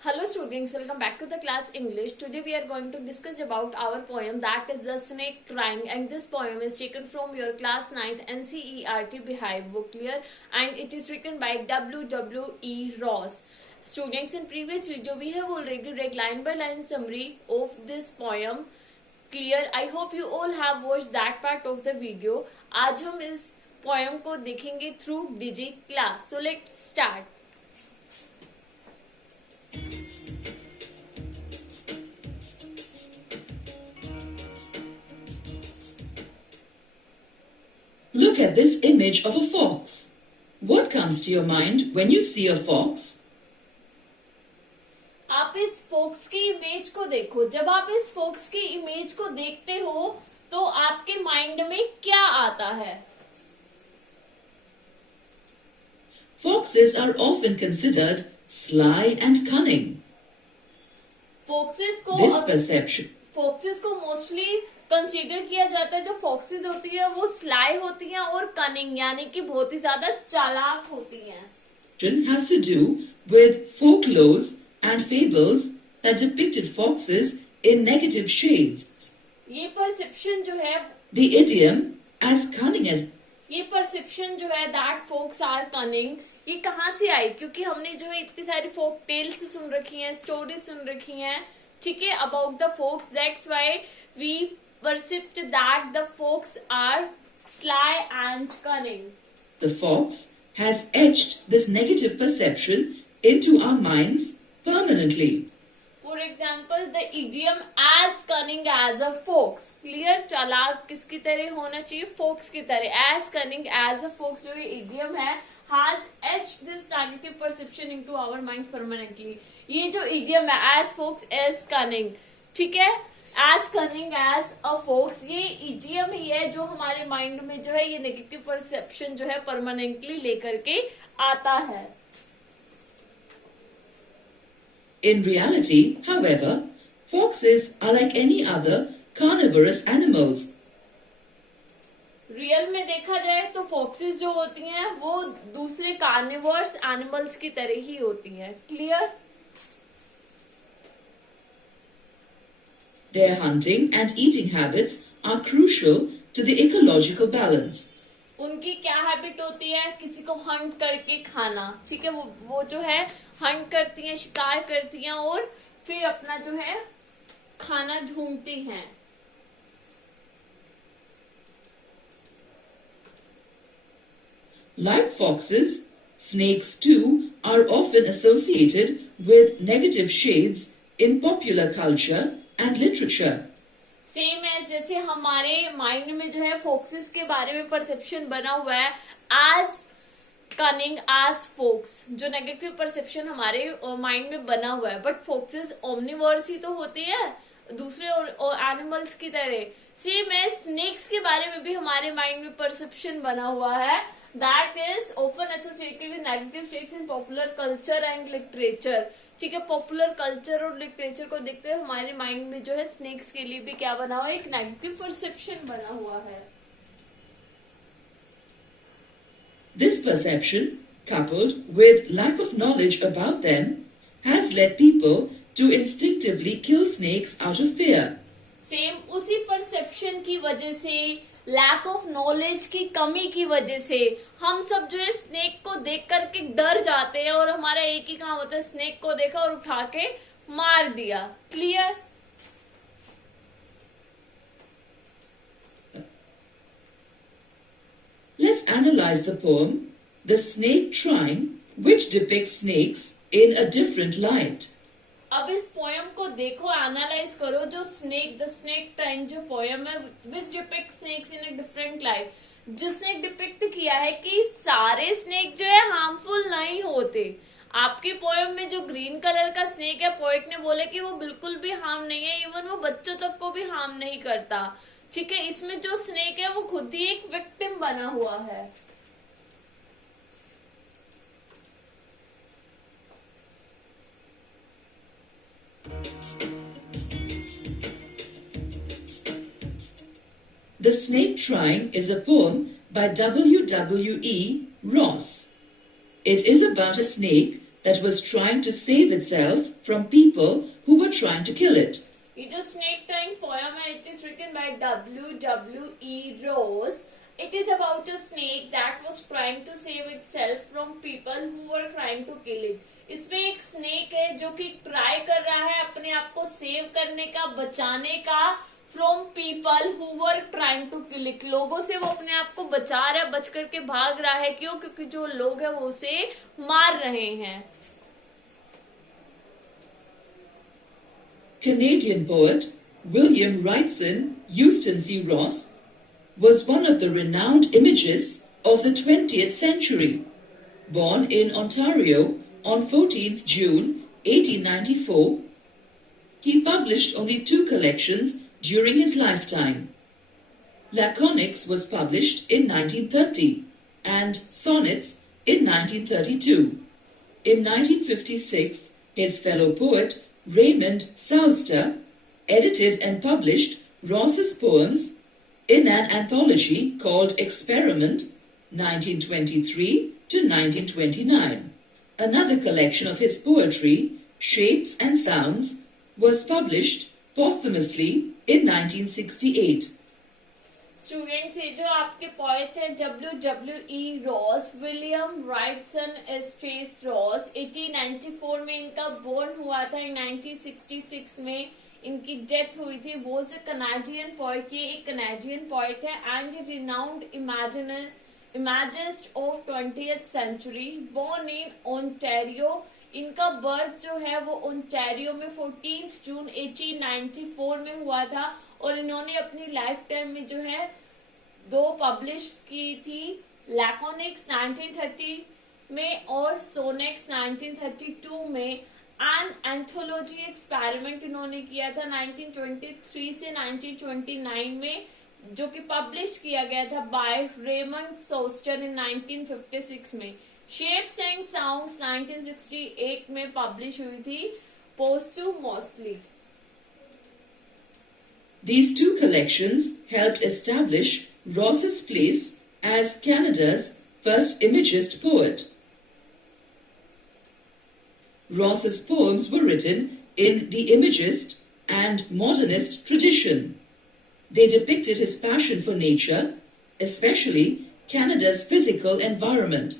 Hello students, welcome back to the class English. Today we are going to discuss about our poem that is The Snake Crying, and this poem is taken from your class 9th NCERT Beehive book clear, and it is written by W. Ross. Students, in previous video we have already read line by line summary of this poem clear. I hope you all have watched that part of the video. आज हम इस poem को देखेंगे through Digi class. So let's start. Look at this image of a fox. What comes to your mind when you see a fox? आप इस focus की image को देखो. जब आप इस फोक्स की इमेज को देखते हो तो आपके माइंड में क्या आता है? Foxes are often considered sly and cunning. Foxes को मोस्टली कंसीडर किया जाता है. जो फोक्सेस होती है वो स्लाई होती हैं और कनिंग यानी कि बहुत ही ज्यादा चालाक होती हैं. Has to do with folklores and fables that depicted foxes in negative shades. ये परसेप्शन जो है The idiom as cunning as ये परसेप्शन जो है दैट फोक्स आर कनिंग, ये कहाँ से आई? क्योंकि हमने जो है इतनी सारी फोक टेल्स सुन रखी हैं, स्टोरीज सुन रखी हैं, ठीक है, about the folks. That's why we perceived that the fox are sly and cunning. The fox has etched this negative perception into our minds permanently. For example, the idiom as cunning as a fox. Clear? चालाक किसकी तरह होना चाहिए? Fox की तरह. As cunning as a fox जो ये idiom है has etched this negative perception into our minds permanently. ये जो idiom है as fox as cunning, ठीक है, as cunning as a fox, ये idiom ही है जो हमारे माइंड में जो है ये नेगेटिव परसेप्शन जो है परमानेंटली लेकर के आता है. In reality, however, foxes are like any other carnivorous animals. Real में देखा जाए तो फोक्सेस जो होती हैं वो दूसरे कार्निवर्स एनिमल्स की तरह ही होती हैं. Clear? Their hunting and eating habits are crucial to the ecological balance. उनकी क्या हैबिट होती है? किसी को हंट करके खाना, ठीक है, वो जो है हंट करती हैं, शिकार करती हैं और फिर अपना जो है खाना ढूंढती हैं. Like foxes, snakes too are often associated with negative shades in popular culture and literature. Same as जैसे हमारे माइंड में जो है फोक्सेस के बारे में परसेप्शन बना हुआ है एज कनिंग एज फोक्स, जो नेगेटिव परसेप्शन हमारे माइंड में बना हुआ है. बट फोक्सेस ओमनिवर्स ही तो होती है दूसरे एनिमल्स की तरह. सेम एज स्नेक्स के बारे में भी हमारे माइंड में परसेप्शन बना हुआ है that is often associated with negative shades in popular culture and literature. ठीक है, पॉपुलर कल्चर और लिटरेचर को देखते हुए हमारे माइंड में जो है स्नेक्स के लिए भी क्या बना हुआ है? एक नेगेटिव परसेप्शन बना हुआ है. This perception, coupled with lack of knowledge about them, has led people to instinctively kill snakes out of fear. Same उसी परसेप्शन की वजह से, लैक ऑफ नॉलेज की कमी की वजह से हम सब जो है स्नेक को देख करके डर जाते हैं और हमारा एक ही काम होता है स्नेक को देखा और उठा के मार दिया. Clear? Let's analyze the poem The Snake Trying, which depicts snakes in a different light. अब इस पोयम को देखो, एनालाइज करो. जो द स्नेक ट्राइंग जो पोयम है which depict snakes in a different light, जिसने डिपिक्ट किया है कि सारे स्नेक जो है हार्मफुल नहीं होते. आपकी पोयम में जो ग्रीन कलर का स्नेक है, पोएट ने बोला कि वो बिल्कुल भी हार्म नहीं है, इवन वो बच्चों तक को भी हार्म नहीं करता. ठीक है, इसमें जो स्नेक है वो खुद ही एक विक्टिम बना हुआ है. The Snake Trying is a poem by W. Ross. It is about a snake that was trying to save itself from people who were trying to kill it. ये जो snake tying poem है, it is written by W. Ross. It is about a snake that was trying to save itself from people who were trying to kill it. इसमें एक snake है जो कि try कर रहा है अपने आप को save करने का, बचाने का from people who were trying to kill it. लोगों से वो अपने आप को बचा रहा है, बच करके भाग रहा है. क्यों? क्योंकि जो लोग हैं वो उसे मार रहे हैं. Canadian poet William Wrightson Euston C. Ross was one of the renowned imagists of the 20th century. Born in Ontario on 14th June 1894, he published only 2 collections during his lifetime. Laconics was published in 1930 and Sonnets in 1932. In 1956, his fellow poet Raymond Souster edited and published Ross's poems in an anthology called Experiment 1923 to 1929. Another collection of his poetry, Shapes and Sounds, was published posthumously in 1968. Students, ये जो आपके poet है W. Ross, William राइटसन एस्टेस Ross, 1894 में इनका born हुआ था. 1966 में इनकी डेथ हुई थी. वो इज कनाडियन पोएट, ये एक कनाडियन पोएट है and renowned imagist of 20th century. Born in Ontario. इनका बर्थ जो है वो ओंटारियो में 14 जून 1894 में हुआ था और इन्होंने अपनी लाइफ टाइम में जो है 2 पब्लिश की थी. लैकोनिक्स 1930 में और सोनेक्स 1932 में. एन एंथोलॉजी एक्सपेरिमेंट इन्होंने किया था 1923 से 1929 में, जो कि पब्लिश किया गया था बाय रेमंड सोस्टर इन 1956 में. शेप्स एंड साउंड्स 1968 में पब्लिश हुई थी पोस्टुमोसली. These 2 collections helped establish Ross's place as Canada's first imagist poet. Ross's poems were written in the imagist and modernist tradition. They depicted his passion for nature, especially Canada's physical environment.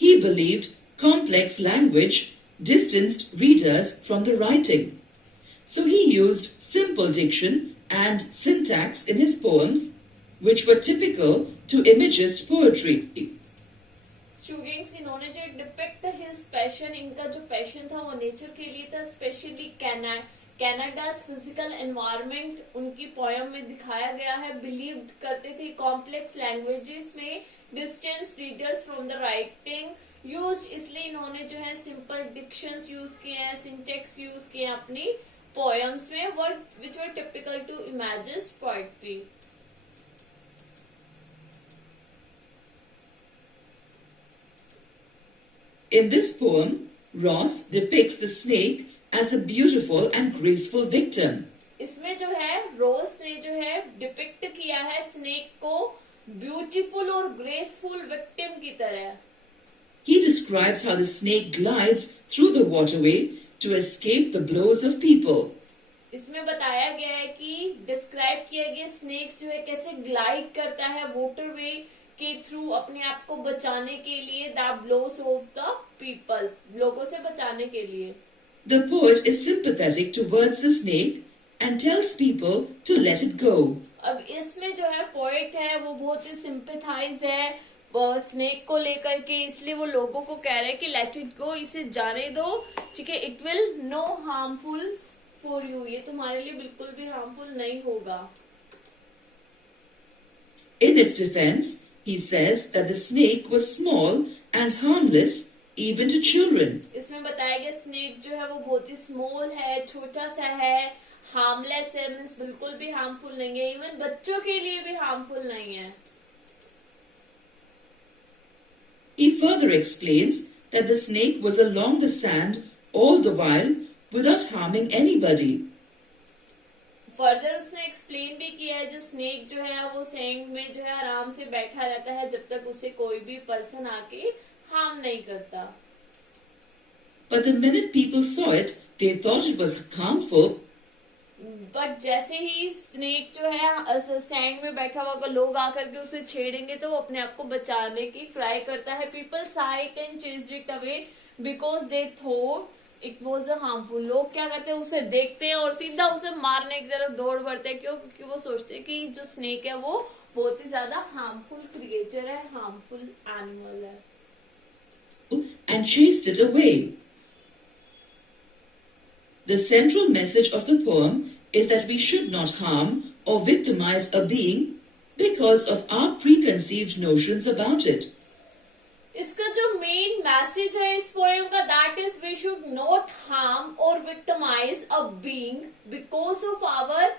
He believed complex language distanced readers from the writing. So he used simple diction and syntax in his poems, which were typical to imagist poetry. Students, इन्होंने जो depict his passion, इनका जो passion था वो nature के लिए था, specially कनाडाज physical environment उनकी पोयम में दिखाया गया है. बिलीव करते थे कॉम्प्लेक्स लैंग्वेजेस में distance readers from the writing used, इसलिए इन्होंने जो है सिंपल डिक्शंस यूज किए हैं, सिंटेक्स यूज किए हैं अपनी poems में, which were typical to imagist poetry. In this poem, Ross depicts the snake as a beautiful and graceful victim. इसमें जो है रोस ने जो है डिपिक्ट किया है स्नेक को ब्यूटीफुल और ग्रेसफुल विक्टिम की तरह. He describes how the snake glides through the waterway to escape the blows of people. इसमें बताया गया है कि डिस्क्राइब किया गया स्नेक्स जो है कैसे ग्लाइड करता है वाटरवे के थ्रू अपने आप को बचाने के लिए, the blows of the people, लोगों से बचाने के लिए. The poet is sympathetic towards the snake and tells people to let it go. अब इसमें जो है पोएट है वो बहुत ही सिंपैथाइज है स्नेक को लेकर के, इसलिए वो लोगों को कह रहे हैं कि लेट इट गो, इसे जाने दो, ठीक है. It will no harmful for you, ये तुम्हारे लिए बिल्कुल भी हार्मफुल नहीं होगा. In its defense, he says that the snake was small and harmless even to children. इसमें बताया गया स्नेक जो है वो बहुत ही स्मॉल है, छोटा सा है, हार्मलेस है, मीन्स बिल्कुल भी हार्मफुल नहीं है, इवन बच्चों के लिए भी हार्मफुल नहीं है. He further explains that the snake was along the sand all the while without harming anybody. Further उसने एक्सप्लेन भी किया है जो स्नेक जो है वो सैंड में जो है आराम से बैठा रहता है जब तक उसे कोई भी पर्सन आके हार्म नहीं करता. but the minute people saw it, they thought it was harmful. But जैसे ही स्नेक जो है सैंड में बैठा हुआ अगर लोग आकर के उसे छेड़ेंगे तो वो अपने आप को बचाने की ट्राई करता है. People saw it and chased it away because they thought it was a harmful. लोग क्या करते हैं, उसे देखते हैं और सीधा उसे मारने की तरफ दौड़ बढ़ते हैं. क्यों? क्योंकि वो सोचते हैं कि जो स्नेक है वो बहुत ही ज्यादा हार्मफुल क्रिएचर है, हार्मफुल एनिमल है. And chased it away. The central message of the poem is that we should not harm or victimize a being because of our preconceived notions about it. इसका जो main message है इस poem का, that is we should not harm और victimise a being because of our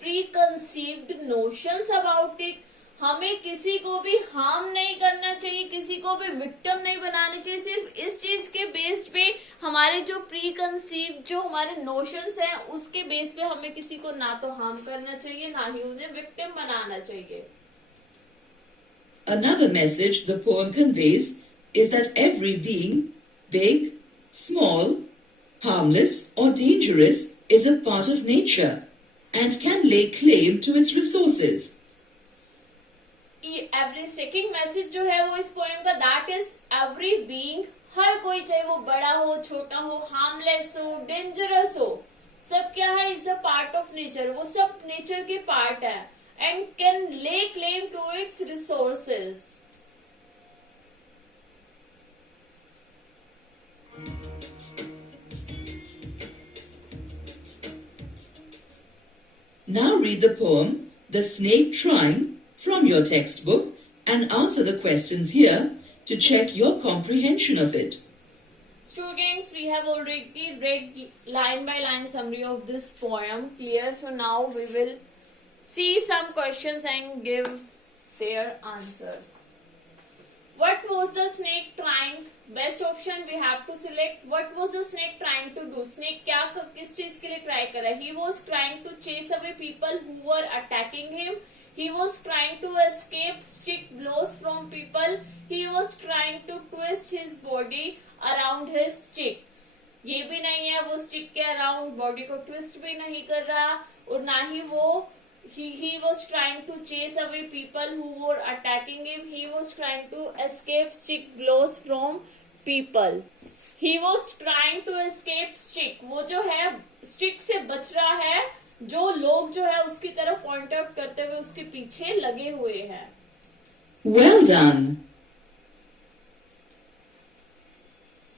preconceived notions about it. हमें किसी को भी हार्म नहीं करना चाहिए, किसी को भी विक्टिम नहीं बनानी चाहिए. सिर्फ इस चीज के बेस पे, हमारे जो प्री कंसीव जो हमारे नोशंस हैं उसके बेस पे हमें किसी को ना तो हार्म करना चाहिए, ना ही उन्हें विक्टिम बनाना चाहिए. Another message the poem conveys is that every being, big, small, harmless or dangerous, is a part of nature and can lay claim to its resources. Every second message जो है वो इस poem का, that is every being, हर कोई चाहे वो बड़ा हो, छोटा हो, हार्मलेस हो, डेंजरस हो, सब क्या है, is a part of nature. वो सब नेचर के पार्ट है and can lay claim to its resources. Now read the poem The Snake Trying from your textbook and answer the questions here to check your comprehension of it. Students, we have already read line by line summary of this poem. Clear? So now we will see some questions and give their answers. What was the snake trying? Best option we have to select. What was the snake trying to do? Snake क्या किस चीज के लिए try कर रहा है? He was trying to chase away people who were attacking him. He was trying to escape stick blows from people. He was trying to twist his body around his stick. ये भी नहीं है, वो stick के around body को twist भी नहीं कर रहा और ना ही वो he was trying to chase away people who were attacking him. He was trying to escape stick blows from people. He was trying to escape stick. वो जो है स्टिक से बच रहा है, जो लोग जो है उसकी तरफ पॉइंट आउट करते हुए उसके पीछे लगे हुए हैं. Well done.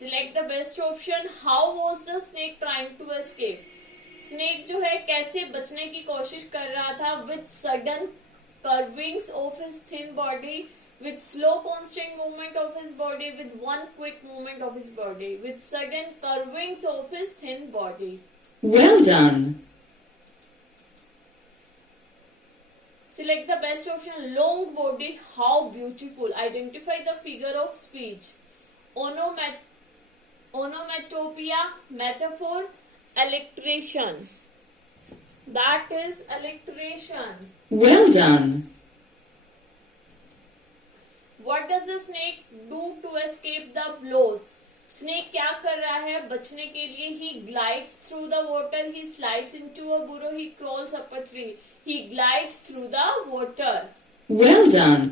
Select the best option. How was the snake trying to escape? Snake जो है कैसे बचने की कोशिश कर रहा था? With sudden curvings of his thin body, with slow constant movement of his body, with one quick movement of his body, with sudden curvings of his thin body. Well done. Select the best option. Long body, how beautiful. Identify the figure of speech. Onomatopoeia, metaphor, alliteration. That is alliteration. Well done. What does the snake do to escape the blows? Snake क्या कर रहा है बचने के लिए? He glides through the water. He slides into a burrow. He crawls up a tree. He glides through the water. Well done.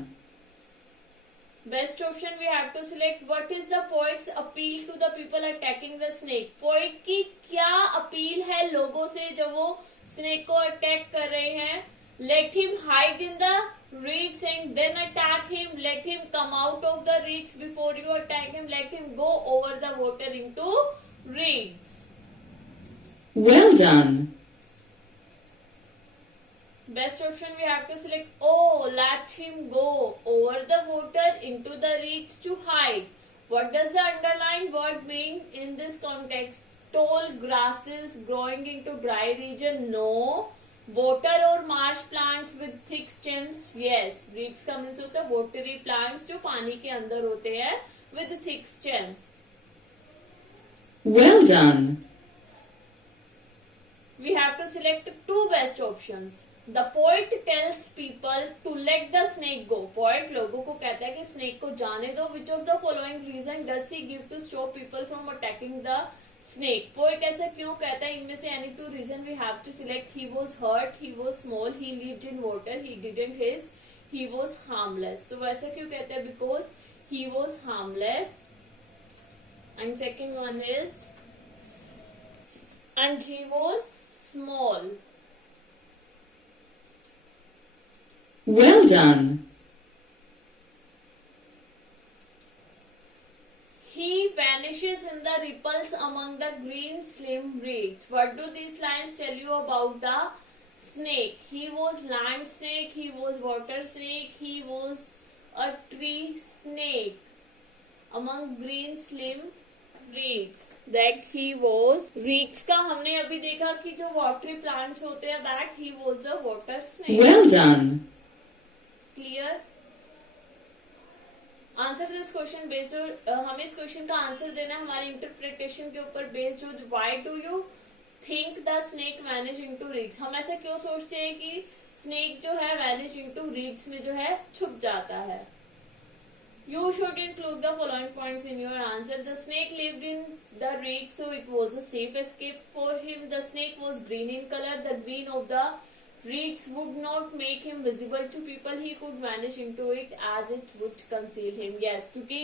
Best option we have to select. What is the poet's appeal to the people attacking the snake? Poet की क्या appeal है लोगों से जब वो snake को attack कर रहे हैं? Let him hide in the reeds and then attack him. Let him come out of the reeds before you attack him. Let him go over the water into reeds. Well done. Best option we have to select. Oh, let him go over the water into the reeds to hide. What does the underlined word mean in this context? Tall grasses growing into dry region? No. Water or marsh plants with thick stems? Yes. Reeds का means होता है watery plants जो पानी के अंदर होते हैं with thick stems. Well done. We have to select select two best options. The poet tells people to let the snake go. Poet लोगों को कहता है कि snake को जाने दो. Which of the following reason does he give to stop people from attacking the snake? Poet ऐसा क्यों कहता है? इनमें से any two reason we have to select. He was hurt, he was small, he lived in water, he didn't hiss, he was harmless. तो वैसा क्यों कहता है? Because he was harmless. And second one is, and he was small. Well done. He vanishes in the ripples among the green slim reeds. What do these lines tell you about the snake? He was land snake, he was water snake, he was a tree snake among green slim reeds. That he was. Reeds का हमने अभी देखा कि जो watery plants होते हैं, that he was a water snake. Well done. Clear? Answer this question based हमें इस क्वेश्चन का आंसर देना है हमारे इंटरप्रिटेशन के ऊपर बेस्ड जो why do you think the snake vanish into reads. हम ऐसा क्यों सोचते हैं कि स्नेक जो है वैनिश इनटू रीड्स में जो है छुप जाता है. You should include the following points in your answer. The snake lived in the reeds, so it was a safe escape for him. The snake was green in color. The green of the reeds would not make him visible to people. He could vanish into it as it would conceal him. Yes, क्योंकि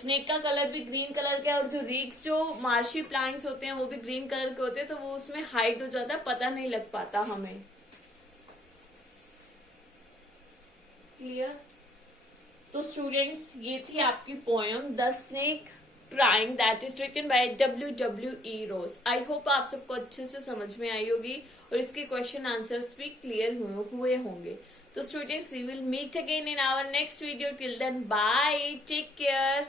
snake का colour भी green colour का है और जो reads जो marshy plants होते हैं वो भी ग्रीन कलर के होते हैं, तो वो उसमें हाइड हो जाता है, पता नहीं लग पाता हमें. क्लियर? तो स्टूडेंट्स ये थी आपकी poem the snake trying that is written by W.E. Rose. I hope आप सबको अच्छे से समझ में आई होगी और इसके क्वेश्चन आंसर्स भी क्लियर हुए होंगे. तो students we will meet again in our next video. Till then bye, take care.